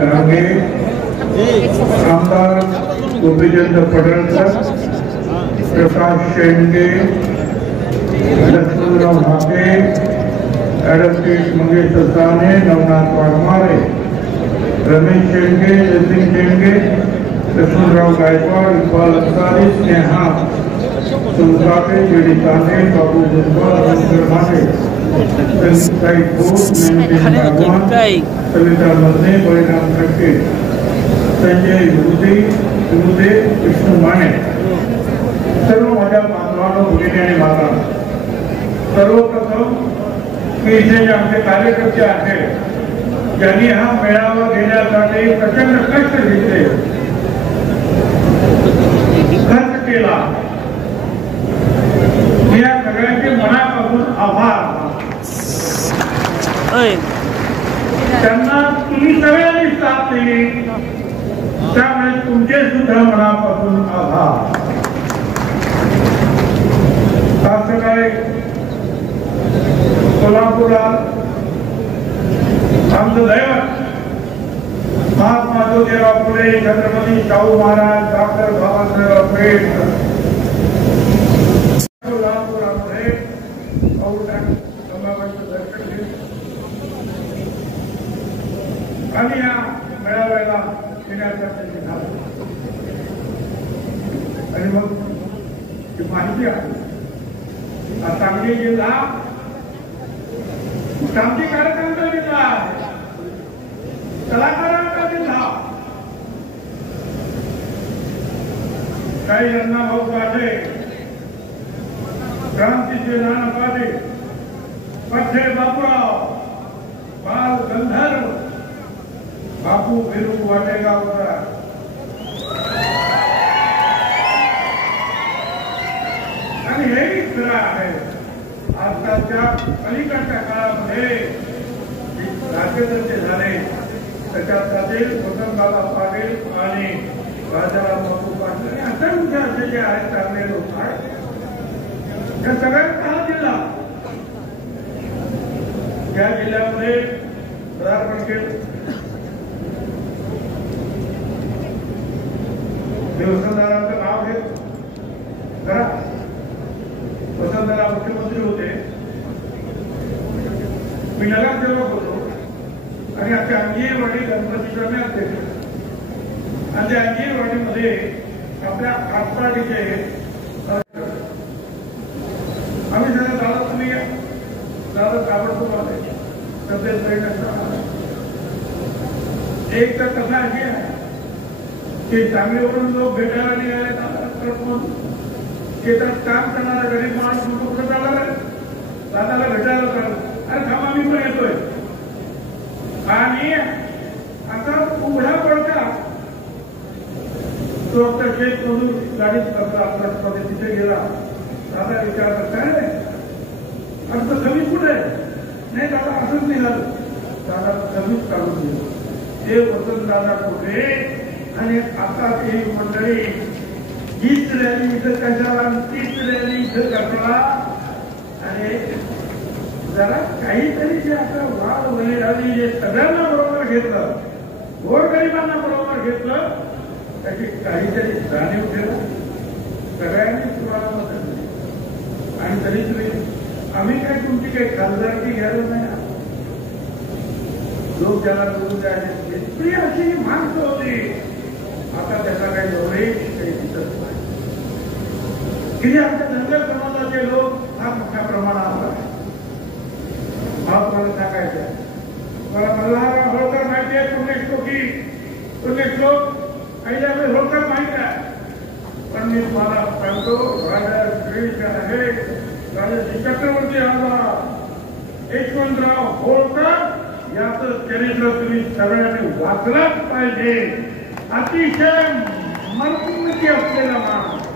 डांगे, आमदार Gopichand Padalkar, Prakash Shendge, Laxmanrao भाके, advocate Mangesh Sane, Navnath Waghmare, Ramesh Shendge, Jaisingh Shendge, Laxmanrao Gaikwad, Iqbal Ansari, Sneha सुलताने, JD ताने, बाबू जुब्बा, रविंद्र माने, संताई घोष, भगवान, सविता मदने, परिणाम खडके, संजय गुरुदे, विष्णू माने, सर्व माझ्या बांधवांनो, भगिनी आणि मातांनो, सर्वप्रथम मी इथे जे आमचे कार्यकर्ते आहेत ज्यांनी हा मेळावा घेण्यासाठी प्रचंड कष्ट घेतले, खर्च केला, मी या सगळ्यांचे मनापासून आभार त्यांना तुम्ही सगळ्यांनी साथ दिली, त्यामुळे तुमचे सुद्धा मनापासून आभार. आज सकाळी कोल्हापुरात आमचं दैवत महात्मा ज्योतिराव फुले, छत्रपती शाहू महाराज, डॉक्टर बाबासाहेब आंबेडकर कोल्हापुरामध्ये दर्शन घेतलं आणि या मेळाव्याला येण्यासाठी झालं. आणि मग माहिती आहे सांगली जिल्हा क्रांतिकारकांचा जिल्हा आहे, कलाकारांचा जिल्हा. काही अण्णाभाऊ पाटे, क्रांतीसेनान पाटे, पठ्ठे बापूराव, बाल गंधर्व, बापू बिरू वाटेगावकर, आणि हेही खरं आहे. आजकालच्या अलीकडच्या काळामध्ये राज्यकर्ते झाले त्याच्यात जातील वसंतदादा पाटील आणि राजाराम बापू पाटील आणि असंख्य असे जे आहेत चांगले लोक आहेत. या सगळ्यात हा जिल्हा, या जिल्ह्यामध्ये पदार्पण केलं. वसंतदादांचं नाव घेत करा. वसंतदादा मुख्यमंत्री होते, मी नगरसेवक होतो आणि आमच्या अंजीरवाडी गणपतीच्या मी अध्यक्ष. आणि त्या अंजीरवाडीमध्ये आपल्या आटपाडीचे आम्ही सगळं दादा तुम्ही दादा ताबडतोब आले, तब्येत बरी नसताना. एक तर कथा अशी आहे की सांगलीवरून लोक भेटायला निघाले शेतात काम करणारा गरीब माणूस कुठं चालला दादाला भेटायला चालू. अरे थांबा मी पण येतोय. आणि आता उघडा पडता तो आपल्या शेतमजूर गाडीत आपल्या तिथे गेला. दादा विचारला काय रे आमचं कमी कुठे आहे? नाही दादा असंच निघालं. दादा कमीच काढून गेलो. ते वसंत दादा कुठे आणि आता ही मंडळी हीच रॅली इथं कशाला, तीच रॅली इथं कशाला. आणि जरा काहीतरी जे आता वाद वगैरे आली जे सगळ्यांना बरोबर घेतलं, गोरगरिबांना बरोबर घेतलं, त्याची काहीतरी जाणीव ठेवा सगळ्यांनी सुरुवात झाली. आणि तरी तुम्ही आम्ही काय तुमची काही खासदारकी घ्यायला नाही. लोक ज्याला करून द्यायचे इतकी अशी माणसं होती, आता त्याचा काही गौरव काही दिसत नाही. की आमच्या धनगर समाजाचे लोक फार मोठ्या प्रमाणावर आहे. मला सांगायचं मला मल्हारराव होळकर माहिती आहे, पुण्यश्लोक काही होळकर माहिती आहे. पण मी तुम्हाला सांगतो राजा श्रेष्ठ आहे, राजा चक्रवर्ती आमदार यशवंतराव होळकर याचं चरित्र तुम्ही सगळ्यांनी वाचलंच पाहिजे. अतिशय मनोन्नती असलेला माणूस.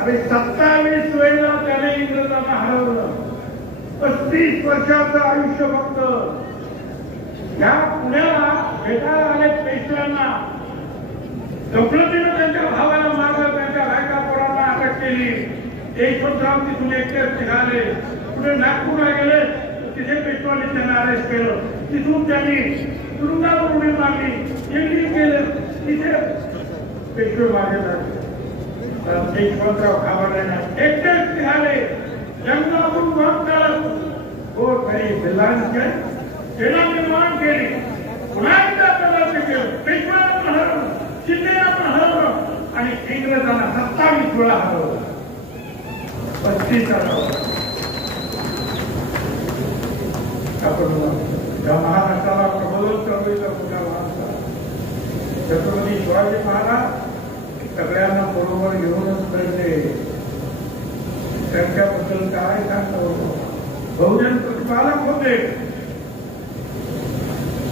अरे 27 वेळेला त्याने इंग्रजांना हरवलं. 35 वर्षाचं आयुष्य फक्त. या पुण्याला भेटायला आले पेशव्यांना, गफलतीनं त्यांच्या भावाला मारलं, त्यांच्या बायका पोरांना अटक केली. यशवंतराव तिथून एकटेच निघाले, पुढे नागपूरला गेले, तिथे पेशवाने त्यांना अरेस्ट केलं. तिथून त्यांनी तुरुंगावर उडी मारली, इंग्लिश केलं, तिथे पेशवे मागे लागले. यशवंतराव घाबरले नाही, एकटेच निघाले जंगलातून वाट काढत. हो काही भिल्लांचे सेना निर्माण केली, पुन्हा एकदा प्रदान केलं, पेशव्यांना पण हरवलं, शिंदेला पण हरवलं आणि इंग्रजांना 27 वेळा हरवलं. 35 आपण या महाराष्ट्राला प्रबोधन चळवळीचा मोठा वारसा. छत्रपती शिवाजी महाराज सगळ्यांना बरोबर घेऊनच लढले. त्यांच्याबद्दल काय सांगतो, बहुजन प्रतिपादक होते.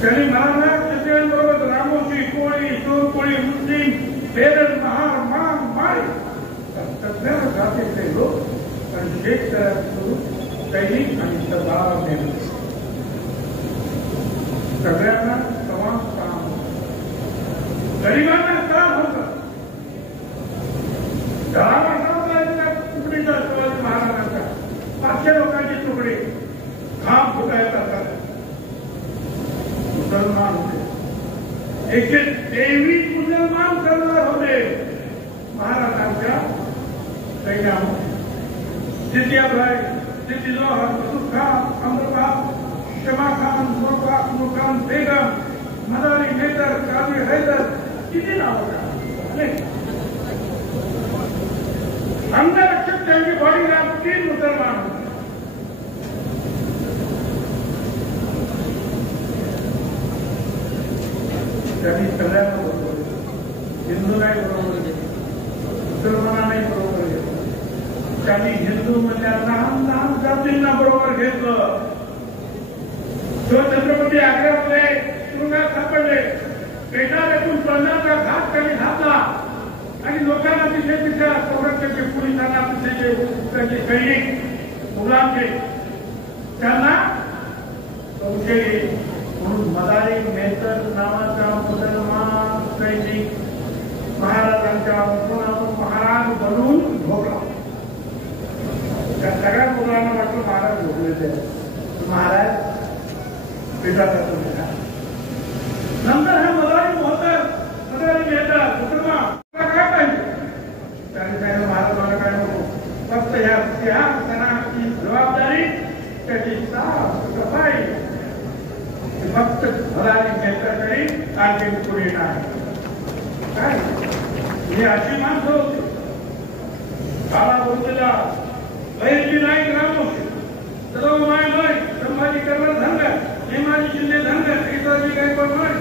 त्यांनी महाराज बरोबर रामोशी, कोळी, चोरकोळी, मुस्लिम, बेरड, महार, माग, माळी सगळ्या जातीचे लोक आणि शेख सैनिक आणि सरदार नेमले. सगळ्यांना समान काम, गरिबांना काम होतं. तुकडीचा शिवाजी महाराजांचा 500 लोकांची तुकडी खांब फुटायचा मुसलमान होते. 123 मुसलमान सरदार होते महाराजांच्या सैन्यामध्ये. जितियाबाई, जिती जोहर, मसूद खान, अमरखान, शमा खान, नूरखान बेगम, मदारी मेहतर, काजी हैदर, किती नाव होता. अंगरक्षक त्यांची बॉडीगार्ड 3 मुसलमान होते. त्यांनी सगळ्यांना बरोबर घेतलं. हिंदू नाही बरोबर घेतलं, मुसलमाना नाही बरोबर घेतलं. त्यांनी हिंदू मधल्या लहान लहान जातींना बरोबर घेतलं. जो छत्रपती आग्र्यामध्ये तुरुंगात सापडले, पेटाळ्यातून पडण्याचा घात त्यांनी घातला आणि लोकांना तिथे तिथल्या संरक्षणचे पोलिसांना तिथे त्यांचे सैनिक मुलांचे त्यांना संशय म्हणून मदारी मेहतर नावाचा मुसलमान सैनिक महाराजांच्या मुलातून महाराज बनून भोगला. त्या सगळ्या मुलांना वाटलं महाराज भोगले. महाराज पेटाचा नंतर हा मदारी मोहतर, मदारी मेहतर मुसलमान काय पाहिजे. त्यांनी सांगितलं महाराजांना काय नको, फक्त ह्या सणाची जबाबदारी त्याची साफ सफाई फक्त मदारी मेहतरकडे आणखी पुढे नाही. काय ही अशी माणसं होती. काळाबोललेला बहिरजी नाईक रामोशी, सर्व माय मय, संभाजी कर्नल धनगर, हेमाजी शिंदे धनगर, केशवजी गायकवाड मय,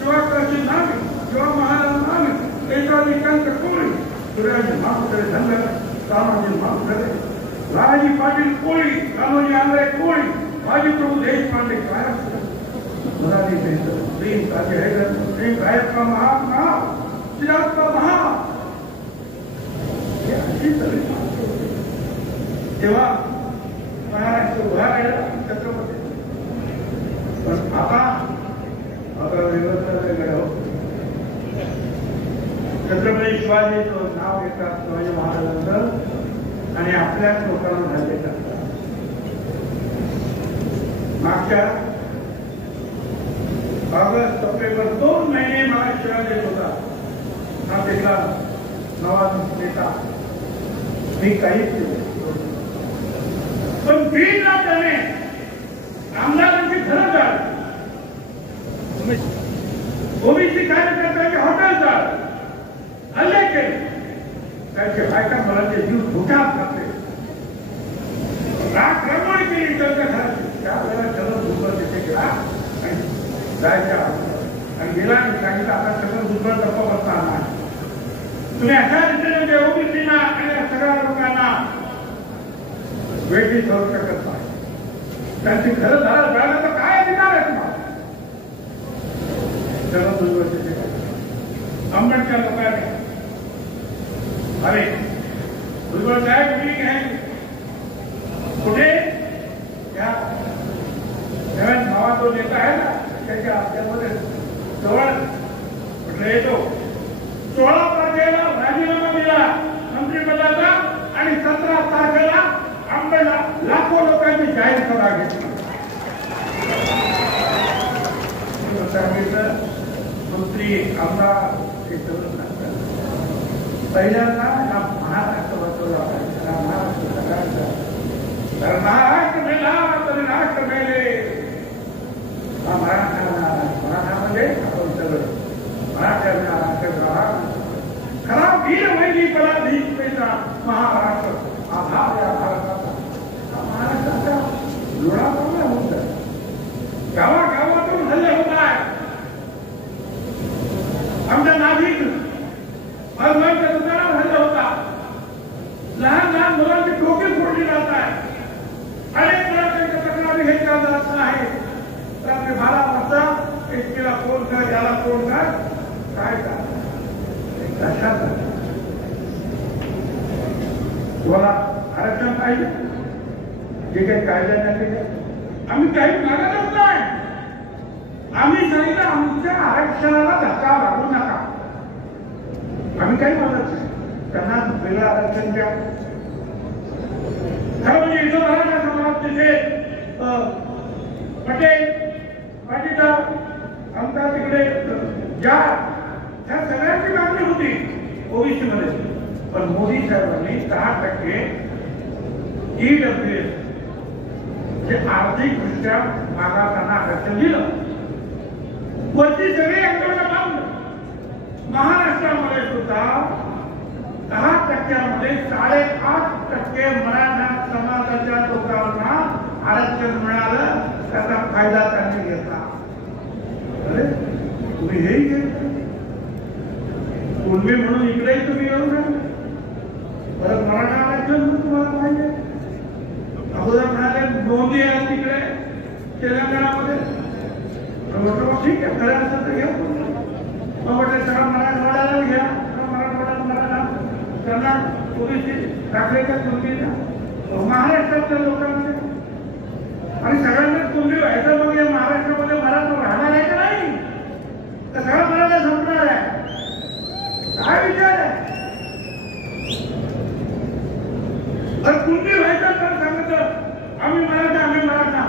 शिवाजी नामे, शिवा महाराज नामे, केशवजी कांत कोळी, सूर्याजी मागुडे धनगर, रामाजी मागुडे, राजी पाटील कोळी, रामोजी आंध्रे कोळी, बाजी प्रभू देशपांडे काय मराठी मेहतर, प्रेम काजी हैदर, प्रेम गायक का महात्मा, चिराग का महा. तेव्हा महाराष्ट्र उभा राहिला छत्रपती. पण आता वेगळं होत. छत्रपती शिवाजीचं नाव घेतात शिवाजी महाराजांचं आणि आपल्याच लोकांना झाले टाकतात. मागच्या ऑगस्ट सप्टेंबर 2 महिने महाराष्ट्रात येत होता. हा तिथला नवा नेता मी काहीच केलं, पण बीड त्याने आमदारांची घरं जाळली, ओबीसी कार्यकर्त्यांचे हॉटेल जाळले, हल्ले केले, त्यांचे बायका मुलांचे जीव धोक्यात घातले, राख रमण केली त्यांच्या घराची. त्यावेळेला सगळं दुसरं तिथे गेला आणि जायच्या आणि गेला आणि सांगितलं आता सगळं दुसरं गप्पा बसणार नाही. तुम्ही अशा रीतीने ओबीसीना आणि सगळ्या लोकांना वेगळी ठरू शकत नाही. त्यांची घरं झालं जाण्याचा काय अधिकार आहे तुम्हाला. सगळं दुर्गत तिथे आंबेडकर लोकांनी अरे भुजबळ साहेब मिटिंग आहे कुठे या भावा तो नेता आहे ना त्याच्या आपल्यामध्ये जवळ म्हटलं येतो. 16 तारखेला राजीनामा दिला मंत्रिपदाचा आणि 17 तारखेला आंबेला लाखो लोकांनी जाहीर सभा घेतली. मंत्री आमदार हे सगळं सांगतात. पहिल्यांदा हा महाराष्ट्र वाचवला पाहिजे, हा महाराष्ट्र सगळ्यांचा. तर महाराष्ट्र मेला तरी राष्ट्र मेले. हा मराठामध्ये आपण सगळं मराठ्यांना खरा वीर वैरी पला भीष्मेचा महाराष्ट्र आधार या भारताचा. हा महाराष्ट्राचा लोढा चांगला होत आहे. गावागावातून हल्ले होत आहे. आमच्या नाशिक मधुराच्या दुकानात हल्ले होतात. लहान लहान मुलांची डोके फोडली जात आहे. अनेक प्रकारच्या तक्रारी घेतल्या जात आहे. रात्री 12 वाजता एसटीला फोन कर, याला फोन कर, काय का तुम्हाला आरक्षण पाहिजे, जे काही कायद्याने केले. आम्ही काही मागतच नाही. आम्ही सांगितलं आमच्या आरक्षणाला धक्का लागू नका. आम्ही काही मागत नाही. त्यांना वेगळं आरक्षण द्या. खरं म्हणजे इथं मराठा समाज तिथे पटेल पाटीदार आमच्या तिकडे ज्या ह्या सगळ्यांची मागणी होती ओबीसी मध्ये. पण मोदी साहेबांनी 10% ईडब्ल्यूएस जे आर्थिकदृष्ट्या मागासांना आरक्षण दिलं. वरती सगळे आंदोलन मागलं. महाराष्ट्रामध्ये सुद्धा 10%मध्ये 8.5% मराठा समाजाच्या लोकांना आरक्षण मिळालं. त्याचा फायदा त्यांनी घेतला. अरे तुम्ही हेही घेतलं. कुणबी म्हणून इकडेही तुम्ही येऊ नका. परत मराठा आरक्षण तुम्हाला पाहिजे. अगोदर म्हणाले मोदी आहे तिकडे तेलंगणामध्ये. म्हटलं ठीक आहे, खरं असेल तर घ्या. मग म्हटलं सगळं मराठवाड्याला घ्या. मराठवाड्यात मराठा त्यांना ओबीसी दाखल्याच्या कुणबी द्या. महाराष्ट्रातल्या लोकांचे आणि सगळ्यांना कुणबी व्हायचं. मग या महाराष्ट्रामध्ये मराठा राहणार आहे का नाही? तर सगळं मराठा संपणार आहे. काय विचार आहे? तर कुणबी व्हायचं तर सांगितलं आम्ही मराठा.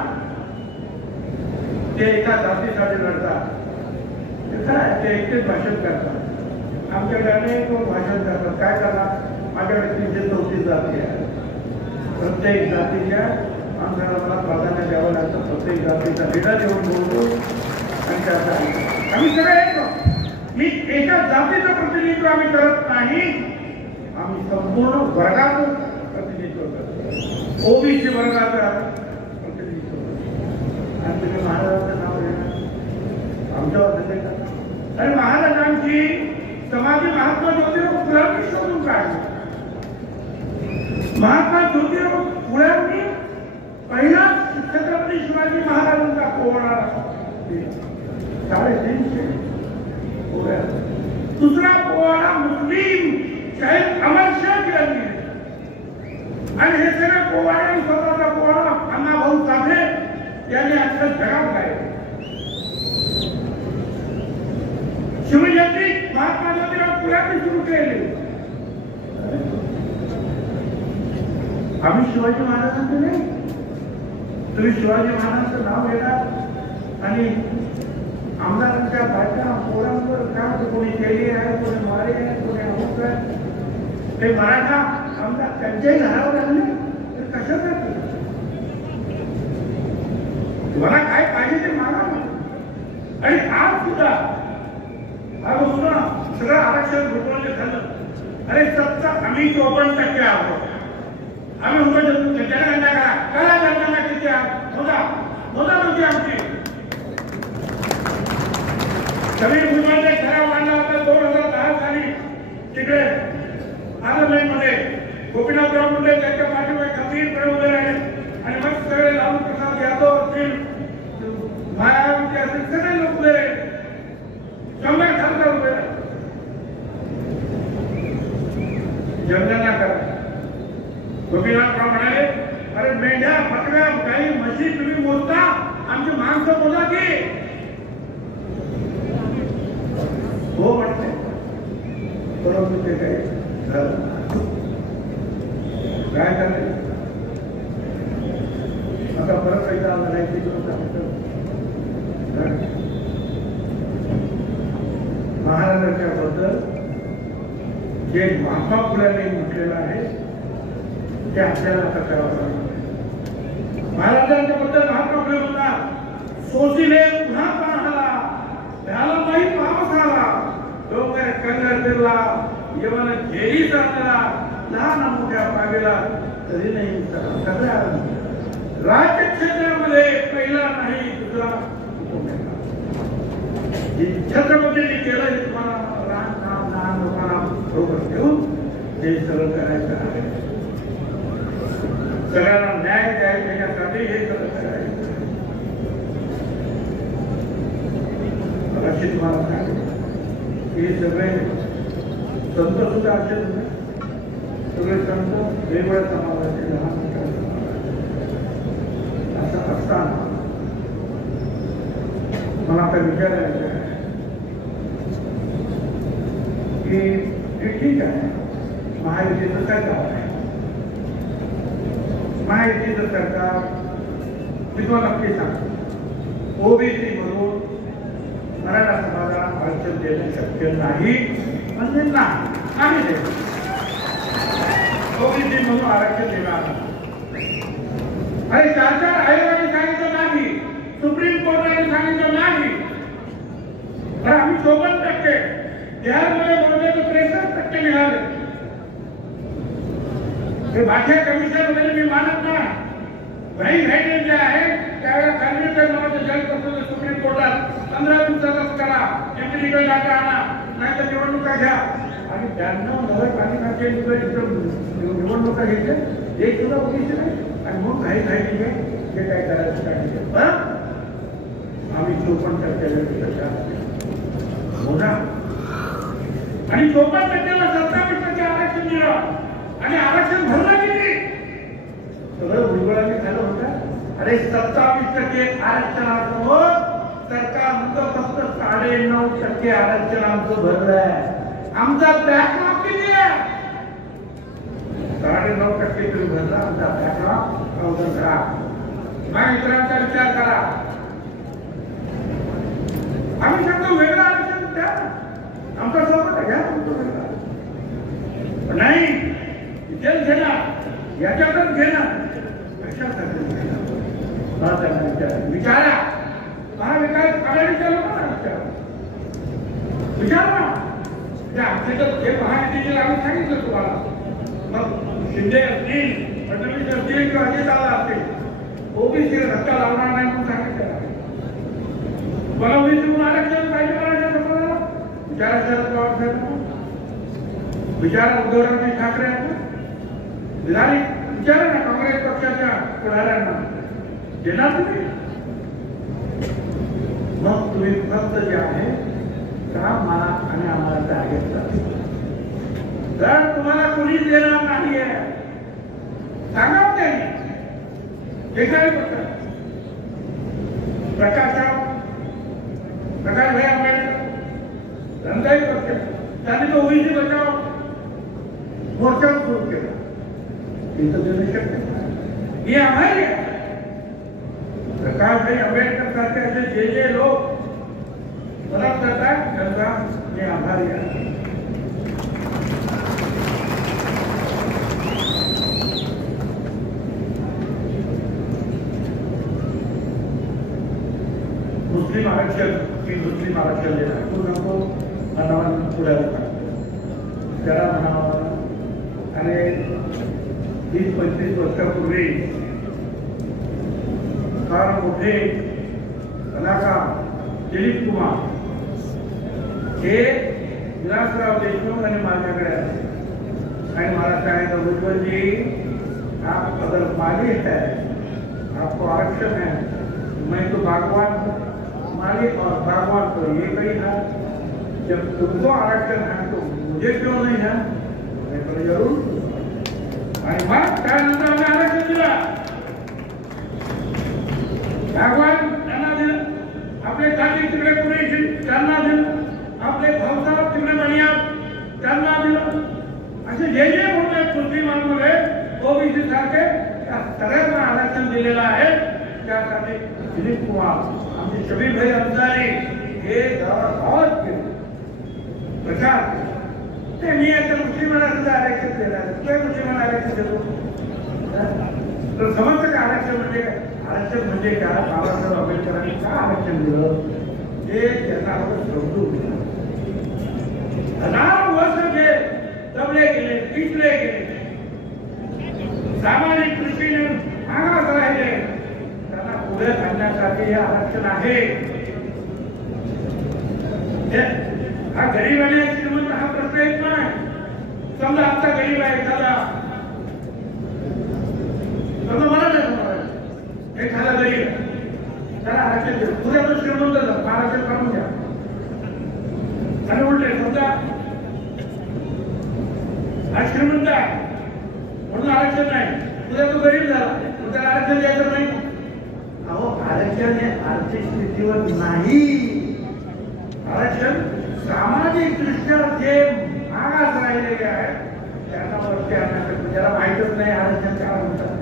ते एका जातीसाठी लढतात. ते एकटेच भाषण करतात. आमच्याकडे अनेक भाषण करतात. काय करणार? माझ्याकडे 334 जाती आहे. प्रत्येक जातीच्या माणसाला मला प्राधान्य द्यावं लागतं. प्रत्येक जातीचा लिडर येऊन बोलतो आणि त्याचा आम्ही सगळे येतो. मी एका जातीचं प्रतिनिधित्व आम्ही करत नाही. आम्ही संपूर्ण वर्गाचं प्रतिनिधित्व करतो. ओबीसी वर्गाचं प्रतिनिधित्व करतो. आणि तुम्ही महाराजांचं नाव घेणार आमच्यावर धंदे करतात. आणि महाराजांची समाधी महात्मा ज्योतिराव फुल्यांनी शोधून काढली. महात्मा ज्योतिराव फुल्यांनी पहिला छत्रपती शिवाजी महाराजांचा पोवाडा 350 दुसरा पोवाडा मुस्लिम शाहीद अमर शेख यांनी. आणि हे सगळे पोवाडे स्वतःचा पोवाडा अण्णाभाऊ साठे यांनी आजच्या जगात गायले. शिवजयंती महात्मा ज्योतिराव फुल्यांनी सुरू केली. आम्ही शिवाजी महाराजांचे नाही. तुम्ही शिवाजी महाराजांचं नाव घेणार आणि आमदारांच्या बायका पोरांवर काम कोणी केली आहे, कोणी मारे आहे, कोणी अमुक आहे. ते मराठा आमदार त्यांच्याही घरावर आणले तर कशाच आहे? तुम्हाला काय पाहिजे ते मागा. आणि आज सुद्धा सगळं आरक्षण घोटवले झालं. अरे 70 आम्ही 54% आहोत. आम्ही जनगणना करा जनगणना किती मोदा नव्हती आमची. सगळी मुलांचे ठराव मांडला होता 2010 साली तिकडे पार्लमेंटमध्ये. गोपीनाथराव मुंडे त्यांच्या पाठीमागे खंबीरपणे उभे राहिले. आणि मग सगळे लालू प्रसाद यादव असतील, मायावती असतील, सगळे लोक उभे राहिले. 100 उभे राहिले. जनगणना करा. गोपीनाथराव म्हणाले अरे मेंढ्या बकऱ्या गाई म्हशी तुम्ही मोजता, आमची माणसं मोजा की. हो म्हणते. परंतु ते काही झालं काय झाले. आता परत एकदा लढायची समाजाबद्दल जे महात्मा फुल्यांनी म्हटलेलं आहे ते आपल्याला आता करावं लागेल. महाराजांच्या बद्दल महात्मा फुले म्हणतात, सोसिले पुन्हा पाहला त्याला माही पावस आला, डोंगर कंगर फिरला, यवन घेरी चालला, लहान मोठ्या पावेला तरी नाही सगळ्या राज्य क्षेत्रामध्ये पहिला नाही दुसरा छत्रपतींनी केलं. तुम्हाला लहान लोकांना बरोबर घेऊन हे सगळं करायचं आहे. सगळ्यांना न्याय द्यायचा यासाठी हे सगळं करायचं. अशी तुम्हाला सांगितलं हे सगळे संत सुद्धा असेल, सगळे संत वेगवेगळ्या समाजाचे, लहान मोठ्या असं असताना मला आता विचारायचं आहे की ठीक आहे, महायुतीचं सरकार आहे, महायुतीचं सरकार मी तुम्हाला नक्की सांगतो, ओबीसी म्हणून मराठा समाजाला आरक्षण देणं शक्य नाही म्हणजे नाही. आम्ही देतो ओबीसी म्हणून आरक्षण देणार. अरे 4 आयोगाने सांगितलं नाही, सुप्रीम कोर्टाने सांगितलं नाही. तर आम्ही 54%, बिहारमध्ये बोलले 63% मिळाले. हे भाषा कमिशन वगैरे मी मानत नाही. व्हाईट हायटेड जे आहे त्यावेळेला खानविलकर नावाचं जज बसवलं सुप्रीम कोर्टात, 15 दिवसातच करा, एम्पिरिकल डाटा आणा, नाहीतर निवडणुका घ्या. आणि 92 नगरपालिकांच्या निवडणुका घेतल्या, एक सुद्धा ओबीसी नाही. आणि मग काही ठीक आहे, जे काय करायचं काय आम्ही 54% होणार आणि 54%ला 27% आरक्षण दिलं आणि आरक्षण भरलं किती सगळं भुजबळांनी खाल्लं होतं. अरे 27% आरक्षणासमोर सरकार म्हणतं फक्त 9.5% आरक्षण आमचं भरलं आहे. आमचा बॅकलॉग किती आहे? 9.5% तरी भरला आमचा बॅकलॉग. काउंटर करा, माझ्या मित्रांचा विचार करा. आम्ही सांगतो वेगळं आरक्षण द्या, आमचा सोबत घ्या, नाही इथेच घेणार, याच्यातच घेणार, कशासाठी घेणार विचारा. महाविकास आघाडीच्या लोकांना विचारा. आमचे तर हे महायुतीचे आम्ही सांगितलं तुम्हाला. मग शिंदे असतील, फडणवीस असतील किंवा अजित दादा असतील, ओबीसीला धक्का लावणार नाही म्हणून सांगितलं. मला ओबीसी म्हणून आरक्षण पाहिजे मराठा समाजाला. विचारा शरद पवार साहेब, विचारा उद्धवराव ठाकरे, विचारा ना काँग्रेस पक्षाच्या पुढाऱ्यांना, देणार तुम्ही. मग तुम्ही फक्त जे आहे काम मला आणि आम्हाला टार्गेट करा. जर तुम्हाला कोणीच देणार नाहीये सांगा त्यांनी. एकाही प्रकाशभाई आंबेडकर, रंगाई पक्ष, त्यांनी तो ओबीसी बचाव मोर्चा सुरू केला. इथं देणं शक्य नाही. ही आम्हाला प्रकाशभाई आंबेडकर सारखे असे जे लोक मदत करतात त्यांचा मी आभारी आहे. मुस्लिम आरक्षण की मुस्लिम आरक्षण देणार तू नको म्हणावं पुढे त्याला म्हणावं. आणि 20-25 वर्षापूर्वी फार मोठे कलाकार दिलीप कुमार हे विलासराव देशमुख आणि माझ्याकडे आले आणि मला सांगितलं, उज्ज्वल जी आप अगर मालिक है, आपको आरक्षण है, मैं तो बागवान मालिक और बागवान तो ये कही है, जब तुमको आरक्षण है तो मुझे क्यों नहीं है? मैं तो जरूर. आणि मग त्यानंतर आम्ही आरक्षण दिला. बागवान त्यांना दिलं, आपले खाली तिकडे पुणे त्यांना दिलं, आपले भाऊसाहेब तिकडे बनियात त्यांना दिलं. असे जे जे मोठे मुस्लिमांमध्ये ओबीसी सारखे त्या सगळ्यांना आरक्षण दिलेलं आहे. त्यासाठी दिलीप कुमार, आमचे शबीर भाई अंसारी हे गावात केले. कशा ते मी आता मुस्लिमांना सुद्धा आरक्षण देणार, कुठे मुस्लिमांना आरक्षण देतो? तर समजतं का आरक्षण म्हणजे काय? आरक्षण म्हणजे काय? बाबासाहेब आंबेडकरांनी का आरक्षण दिलं हे त्यांना समजू. हजारो वर्ष जे दबले गेले, पिटले गेले, सामाजिक दृष्टीने मागास राहिले, त्यांना पुढे आणण्यासाठी हे आरक्षण आहे. हा गरीब आणि श्रीमंत हा प्रश्न येत नाही. समजा आमचा गरीब आहे एखादा, समजा मला नाही समजा एखादा गरीब त्याला आरक्षण देऊ, तुझ्या तो श्रीमंत आरक्षण काढून घ्या. आणि उलटे समजा हा श्रीमंत आहे म्हणून आरक्षण नाही, तुझ्या तो गरीब झाला त्याला आरक्षण द्यायचं नाही. अहो आरक्षण हे आर्थिक स्थितीवर नाही. आरक्षण सामाजिक दृष्ट्या जे मागास राहिलेले आहेत त्यांना वरती आणण्यासाठी. ज्याला माहितच नाही आरक्षण काय म्हणतात,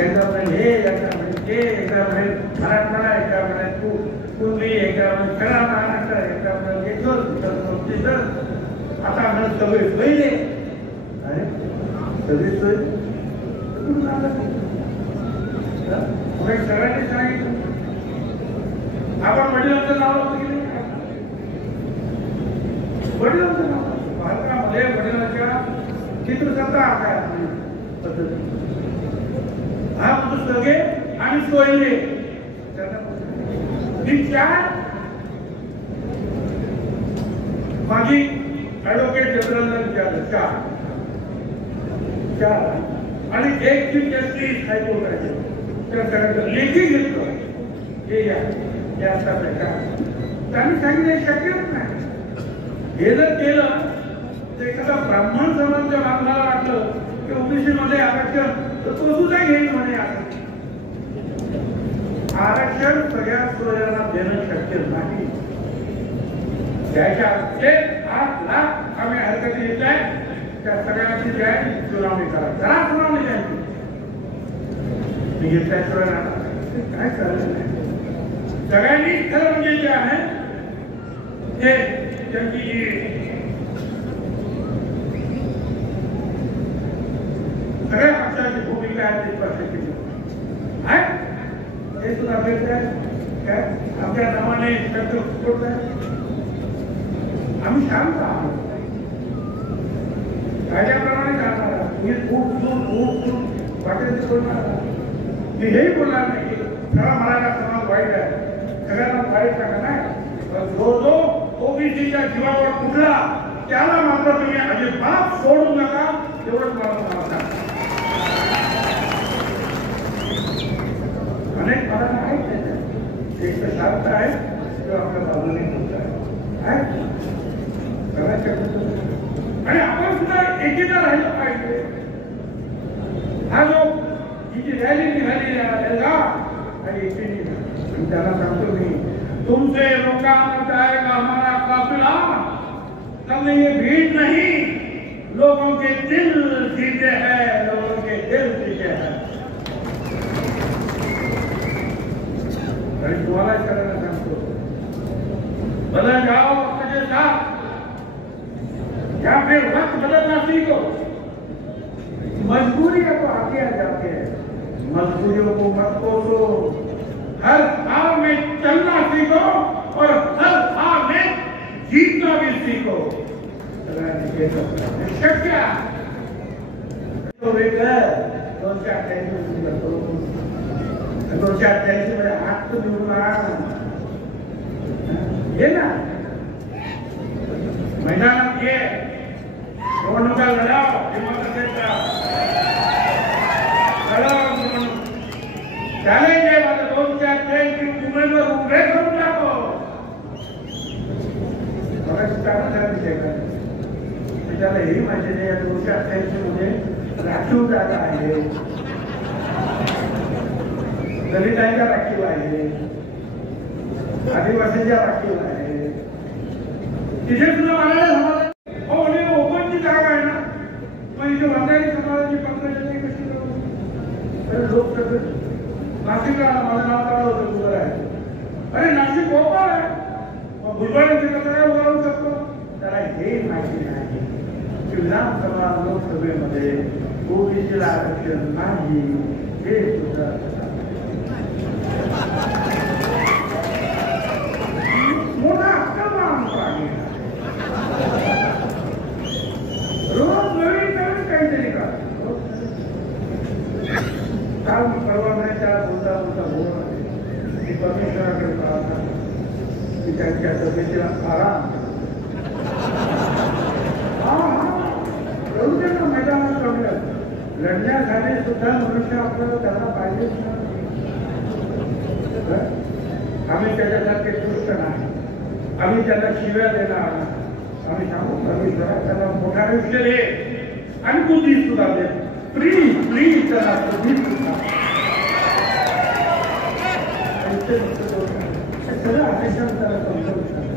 एका म्हणे हे, एका म्हणे ते, एका म्हणे मराठवाडा, एका म्हणे पूर्वी, एका म्हणे खरा महाराष्ट्र, एका म्हणे आता म्हणत सगळे सोयले. अरे सगळी सोय सगळ्यांनी सांगितलं. आपण वडिलांचं नाव होतं की नाही? वडिलांचं नाव भारतामध्ये वडिलांच्या चित्रसत्ता काय पद्धती. हा म्हणतो सगळे आणि सोयले. माझी ऍडव्होकेट जनरलला विचारलं चार आणि एक चीफ जस्टिस हायकोर्टाचे त्या सगळ्यांचं लेखी घेतलं हे या असा प्रकार. त्यांनी सांगितलं शक्यच नाही. हे जर केलं तर एखादा ब्राह्मण समाजाच्या बांधवाला वाटलं की ओबीसी मध्ये आरक्षण तर तो सुद्धा घेईल म्हणे. आरक्षण सगळ्या सोयऱ्यांना देणं शक्य नाही. त्याच्या 8 लाख आम्ही हरकती घेत आहे त्या सगळ्यांची जी आहे सुनावणी करा. करा सुनावणी द्यायची. मी घेतल्याशिवाय काय करायचं नाही. सगळ्यांनी खरं म्हणजे जे आहे ते त्यांची सगळ्या पक्षाची भूमिका आहे ती पक्षाची आहे हे सुद्धा भेट आहे. काय आमच्या नावाने शब्द सुटत आहे. आम्ही शांत आहोत. कायद्याप्रमाणे जाणार आहोत. मी खूप वाटेल बोलणार. मी हेही बोलणार नाही की खरा मराठा समाज वाईट आहे, सगळ्यांना वाईट टाका नाही. पण जो ओबीसीच्या जीवावर कुठला त्याला मात्र तुम्ही अजिबात सोडू नका एवढंच मला सांगता. अनेक मराठा आहेत त्याच्यात. एक तर शांत आहे किंवा आपल्या बाजूने होत आहे. आणि आपण सुद्धा एकीचा राहिलं पाहिजे. हा जो ही जी रॅली निघाली आणि त्याला सांगतो मी तुमसे रोका न जाएगा हमारा काफिला. तब ये भीड़ नहीं लोगों के दिल जीते हैं, लोगों के दिल जीते हैं. तुम्हाला करायला सांगतो बदल जाओ अपने साथ या फिर वक्त बदलना सीखो. मजबूरियों को आगे आ जाते हैं, मजबूरियों को मत कोसो. हर हाल में चलना सीखो और हर हाल में जीतना भी सीखो. शक्य 288 मध्ये हात तर निवडून ये ना मैदानात ये निवडणुका लढाव. चॅलेंज आहे माझं 283 उमेदवार उभे करून टाको. त्याला हेही माहिती नाही 288 मध्ये राखीव जागा आहे, दलितांच्या राखीव आहे, आदिवासींच्या राखीव आहे. तिथे सुद्धा मला ओपनची जागा आहे ना. मग इथे वंजारी समाजाची पक्षाची कशी लोक नाशिकला माझं नाव काढलं होतं तुझं आहे. अरे नाशिक ओपन आहे. भुजबळांची तक्रार बोलावू शकतो. त्याला हे माहिती नाही की विधानसभा लोकसभेमध्ये ओबीसीला आरक्षण नाही हे सुद्धा मोठा अक्कलवान प्राणी. रोज नवीन नवीन काहीतरी का काल परवान्याच्या बोलता बोलता बोल मी परमेश्वराकडे प्रार्थना की त्यांच्या तब्येतीला आराम करू दे ना. मैदानात करूया लढण्यासाठी सुद्धा मनुष्य आपल्याला त्याला पाहिजे. आम्ही त्याच्यासारखे दुष्ट नाही. आम्ही त्याला शिव्या देणार. आम्ही सांगू परमेश्वरा त्याला मोठा आयुष्य दे आणि बुद्धी सुद्धा दे. प्लीज प्लीज त्याला बुद्धी सुद्धा सगळं आदेशाला त्याला समजावू शकतो.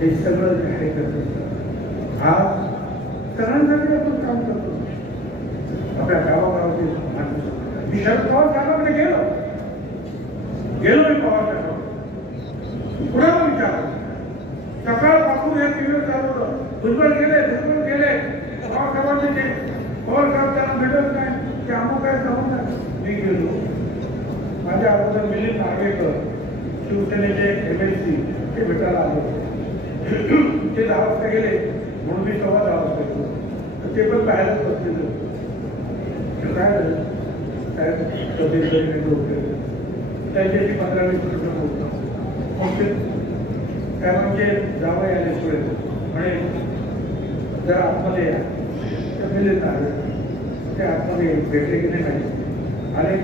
हे सगळं हे करतो. आज सगळ्यांसाठी आपण काम करतो. आपल्या गावागावाचे मी शरद पवार साहेबांकडे गेलो मी पवारच्या कुणाला विचारलं. सकाळपासून हे टीव्हीवर चालवलं. भुजबळ गेले पवार साहेबांचे पवार साहेब त्यांना भेटत नाही की आम्हाला काय समज नाही. मी गेलो. माझ्या अगोदर मिलिंद नार्वेकर शिवसेनेचे MLC ते भेटायला आले. ते 10 वाजता गेले म्हणून मी 10:15 वाजता गेलो. ते पण बाहेरच बसलेले काय झालं साहेब त्यांच्याशी 15-20 मिनिटं बोलतो. मग ते काय म्हणजे जावं यायला पुढे म्हणे जरा आतमध्ये या. तर मिलिंद नार्वेकर ते आतमध्ये भेटले की नाही माहिती आले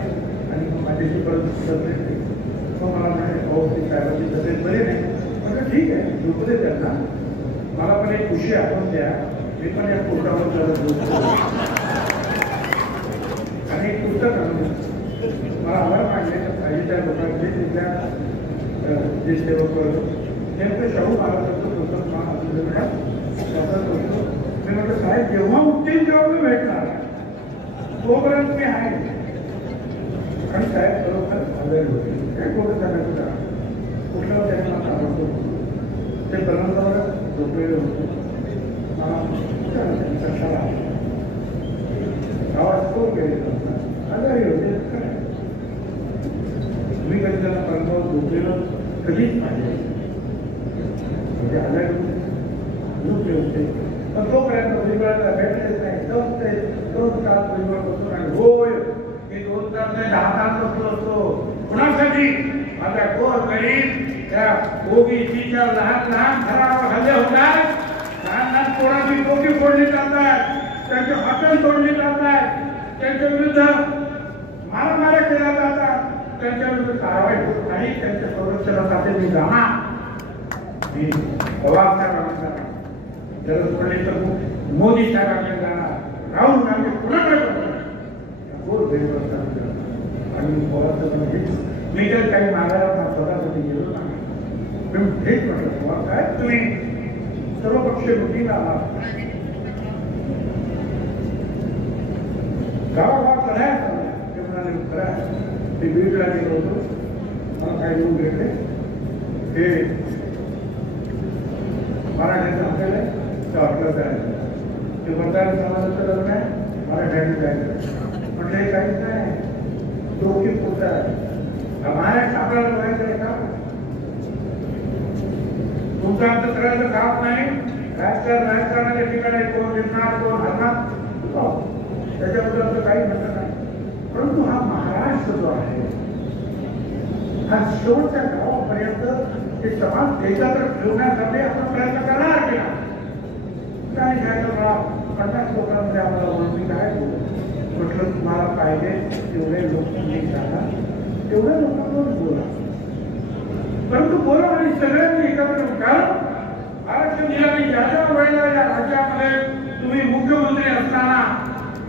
आणि मग माझ्याशी परत भेटले. मग मला म्हणे ते साहेबांची तब्येत बरी नाही. म्हटलं ठीक आहे झोपू दे त्यांना. मला पण एक खुशी आठवण द्या. मी पण या पोटावर जरा आणि एक पुस्तक आणून मला आभार मानले तर पाहिजे त्या लोकांचे तिथल्या जे सेवक नेमकं शाहू महाराजांचं पुस्तक मला मी म्हटलं साहेब जेव्हा उठतील तेव्हा मी भेटणार तोपर्यंत मी आहे. आणि साहेब बरोबर आजारी होते. काय कोणतं सांगायचं का कुठलं त्यांना आवडतो ते बनवल्यावर झोपलेले होते. मला आवाज कोण गेले आजारी होते. मी कधी त्यांना परंतु झोपलेलं कधीच पाहिजे म्हणजे आजारी झोपले होते. पण तोपर्यंत भुजबळाला भेटलेच नाही. 2 तास भुजबळ बसून आणि होय मी 2 तास नाही 10 तास बसलो असतो. कुणासाठी माझ्या गोर गरीब त्या ओबीसीच्या लहान लहान घरावर हल्ले होतात. लहान लहान पोरांची टोपी फोडली जातात. त्यांचे हॉटेल तोडली जातात. त्यांच्या विरुद्ध मारामाऱ्या केल्या जातात. त्यांच्या विरुद्ध कारवाई होत नाही. त्यांच्या संरक्षणासाठी मी जाणार. मी पवार साहेबांना गरज पडली तर मोदी साहेबांकडे जाणार. राहुल गांधी कुणाकडे गोर गरीब असतात. आणि पवार साहेबांना मी तर काही मागायला स्वतःसाठी गेलो नाही. हेच म्हटलं पवार साहेब तुम्ही सर्वपक्षीय मिटिंगला आहात. गावागावात लढायला चालला. ते म्हणाले खरं आहे. ते बीडला गेलो होतो. मला काय लोक भेटले हे मराठ्याचं आपल्याला तर आपलं जायचं. ते मतदार समाजाचं लग्न आहे मराठ्याने जायचं. म्हटलं हे काहीच नाही. डोकी पुरता आहे. महाराष्ट्र आपल्याला बघायचं आहे का तुमचं आमचं करायचं काम नाही. राजकारणाच्या ठिकाणी कोण जिंकणार कोण हरणार त्याच्याबद्दल काही म्हणत नाही. परंतु हा महाराष्ट्र जो आहे हा शेवटच्या गावापर्यंत ते समाज एकत्र ठेवण्यासाठी आपण प्रयत्न करणार की नाही. काय 50 लोकांमध्ये आम्हाला म्हणून काय म्हटलं तुम्हाला पाहिजे तेवढे लोक सांगा तेवढ्या लोकांवर बोला. परंतु बोला आणि सगळ्यांनी एकत्र कारण आरक्षण दिल्याने ज्याच्या वेळेला या राज्यामध्ये तुम्ही मुख्यमंत्री असताना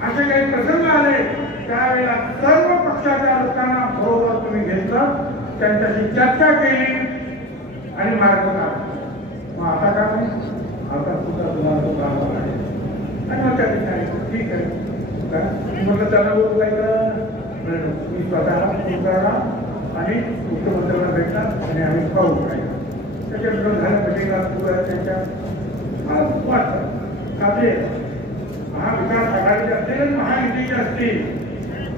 असे काही प्रसंग आले त्यावेळेला सर्व पक्षाच्या लोकांना बरोबर तुम्ही घेतलं. त्यांच्याशी चर्चा केली आणि मार्ग काढला. मग आता का नाही. आता सुद्धा तुम्हाला तो मार्ग आहे. आणि मग त्या ठिकाणी ठीक आहे म्हटलं त्यांना बोलायचं मी स्वतःला फोन करणार आणि मुख्यमंत्र्यांना भेटणार आणि आम्ही पाहू काय त्याच्यानंतर झाल्या भेटीला त्यांच्या मला वाटतं खात्री महाविकास आघाडीचे असतील महायुतीचे असतील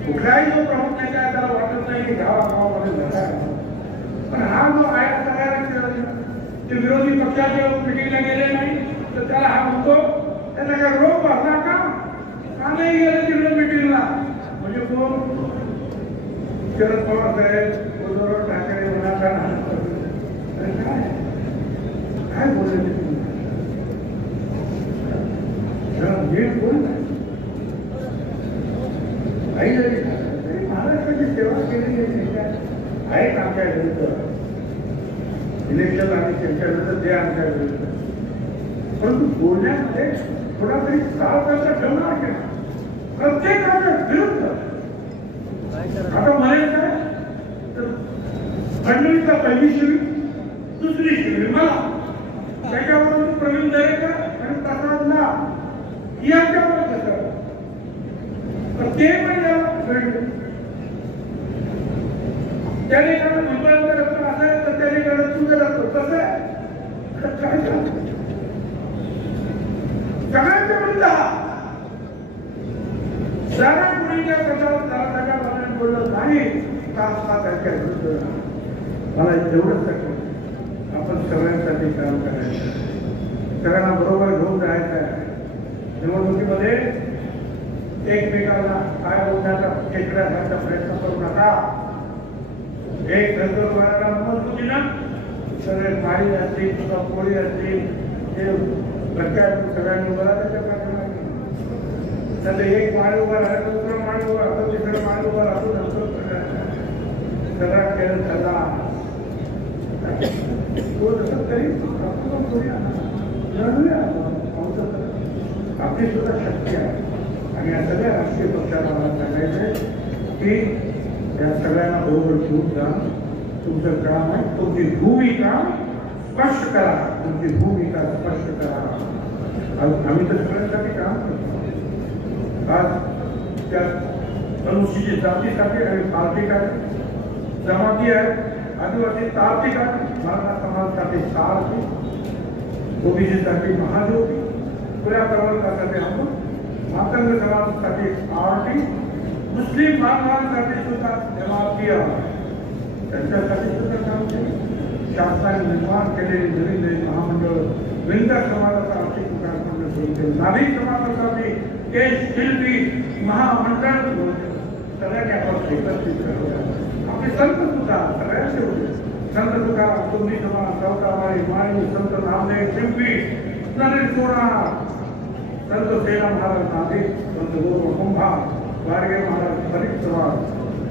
कुठलाही जो प्रमुख नेता आहे त्याला वाटत नाही की गावागावामध्ये धंदा पण हा जो आहे सगळ्या ते विरोधी पक्षाचे मिटिंगला गेले नाही तर त्याला हा म्हणतो त्याचा काय रोग भरला का नाही गेले तिकडे मिटिंगला म्हणजे कोण शरद पवार साहेब उद्धव ठाकरे म्हणा काय बोलले महाराष्ट्राची सेवा केली आहेत आमच्या विरुद्ध इलेक्शन आणि त्यांच्यानंतर ते आमच्या विरुद्ध परंतु बोलण्यामध्ये थोडा तरी सावकाश ठेवणार की प्रत्येकाच्या विरुद्ध आता म्हणायचं काय तर फडणवीसचा पहिली शिवी दुसरी शिवी मला त्याच्यावरून प्रवीण दरेकर आणि प्रसाद लाड यांच्यावर कसं तर ते पण याला त्याने कारण मुंबईमध्ये रक्त असायचं तर त्याने कारण तुझं रक्त कसं आहे सगळ्यांच्या विरुद्ध जागा पुढीच्या प्रचारात सगळ्या बाजूने बोललं नाही त्यांच्या विरुद्ध मला एवढंच वाटतं आपण सगळ्यांसाठी काम करायचं सगळ्यांना बरोबर घेऊन जायचं आहे निवडणुकीमध्ये एकमेकांना काय बोलण्याचा खेकड्यासारखा प्रयत्न करू नका एक धर्म करायला मजबूतीनं सगळे माळी असतील किंवा कोळी असतील ते घरच्या सगळ्यांनी उभा त्याच्या पाठीमागे त्याला एक माळ उभा राहिला दुसरा माळ उभा राहतो तिसरा माळ उभा राहतो नंतर सगळा खेळ झाला तो जसं तरी आपली सुद्धा शक्ती आहे आणि या सगळ्या राजकीय पक्षाला मला सांगायचं की या सगळ्यांना बरोबर घेऊन जा तुमचं काम आहे तुमची भूमिका स्पष्ट करा तुमची भूमिका स्पष्ट करा आम्ही तर सगळ्यांसाठी काम करतो आज त्या अनुसूचित जातीसाठी आणि तार्किक आहे जमाती आहे आदिवासी तार्किक आहे मराठा समाजासाठी तार्किक ओबीसीसाठी महाज्योती खुल्या प्रवर्गासाठी आपण मातंग समाजासाठी आरटी मुस्लिम बांधवांसाठी सुद्धा जमाती आहे त्यांच्यासाठी सुद्धा काम केलं शासनाने निर्माण केलेली नवीन नवीन महामंडळ विंध्य समाजाचा आर्थिक विकास मंडळ सुरू केलं नाभिक समाजासाठी केश शिल्पी महामंडळ सगळ्यांनी आपण एकत्रित करतो आपले संत सुद्धा सगळ्यांचे होते संत तुकाराम तुम्ही समाज चौकामारी माळी संत नामदेव शिल्पी नरेश सोना संत सेना महाराज नाशिक संत गौरव कुंभा वारगे महाराज परीख समाज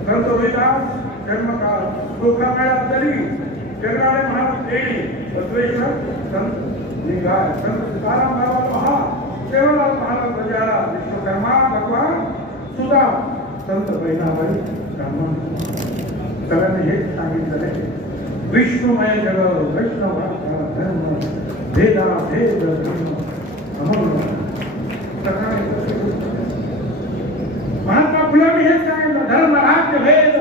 संत विकास जन्मकाळ गोखामेळा तरी जगराळे महाराज देवी बसवेश्वर संत लिंगाय संत तुकाराम बाबा महा सेवालाल महाराज बजारा विश्वकर्मा भगवान सुधा संत बहिणाबाई ब्राह्मण सगळ्यांनी हेच सांगितलं आहे विष्णुमय जग वैष्णव धर्म भेदा भेद महात्मा फुलांनी हेच सांगितलं धर्म राज्य भेद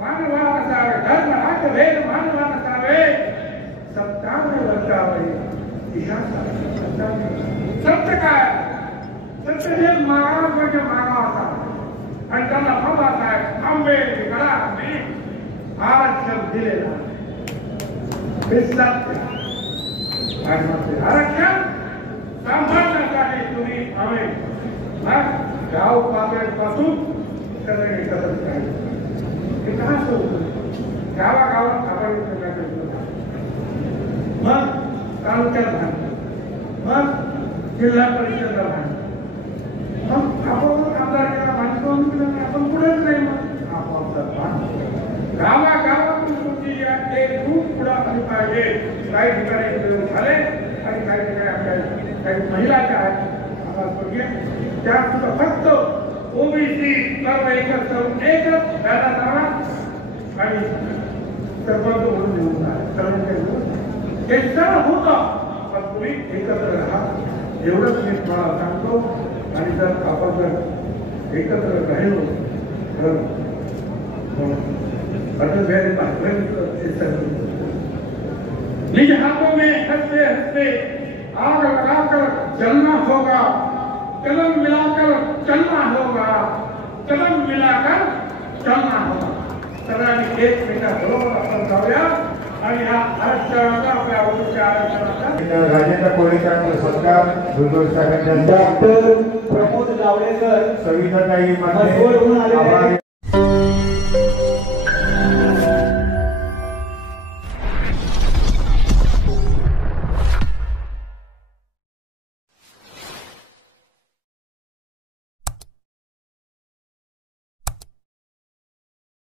मानवा असावे धर्म राज्य भेद मानवा असावे सत्याने वर्तावे सत्य काय सत्य हे मागास म्हणजे मागास आणि त्यांना बाबासाहेब आंबेडकरांनी आरक्षण दिलेलं हे सत्य आरक्षण सांभाळण्यासाठी तुम्ही आम्ही गाव पातळीपासून सगळे एकत्र राहिले हे का होतं गावागावात आपण मग तालुक्यात भांडण मग जिल्हा परिषदला भांडण मग आपण आमदारकीला भांडण आपण पुढेच नाही मग आपापसात गावागावातून तुमची एक ग्रुप पुढे आली पाहिजे काही ठिकाणी झाले आणि काही ठिकाणी आपल्या काही महिला ज्या आहेत त्या सुद्धा फक्त ओबीसी सर्व एकच व्याजा जाणार आणि सरपंच म्हणून निवडून हे सर्व होतं पण तुम्ही एकत्र राहा एवढंच मी तुम्हाला सांगतो आणि जर आपण जर एकत्र राहिलो तर अटल बिहारी वाजपेयी निज हाथों में हंसते हंसते आग लगाकर जलना होगा, कलम मिलाकर चलना होगा, कलम मिलाकर चलना होगा। सर्वांनी एक मिनिट बरोबर आपण जाऊया आणि ह्या आरक्षणाचा आपल्या आवडीच्या आरक्षणाचा राजेंद्र कोळीकरांचा सत्कार दुर्गोष साहेबांच्या डॉक्टर प्रमोद जावडेकर सविताताई मसवडहून आलेले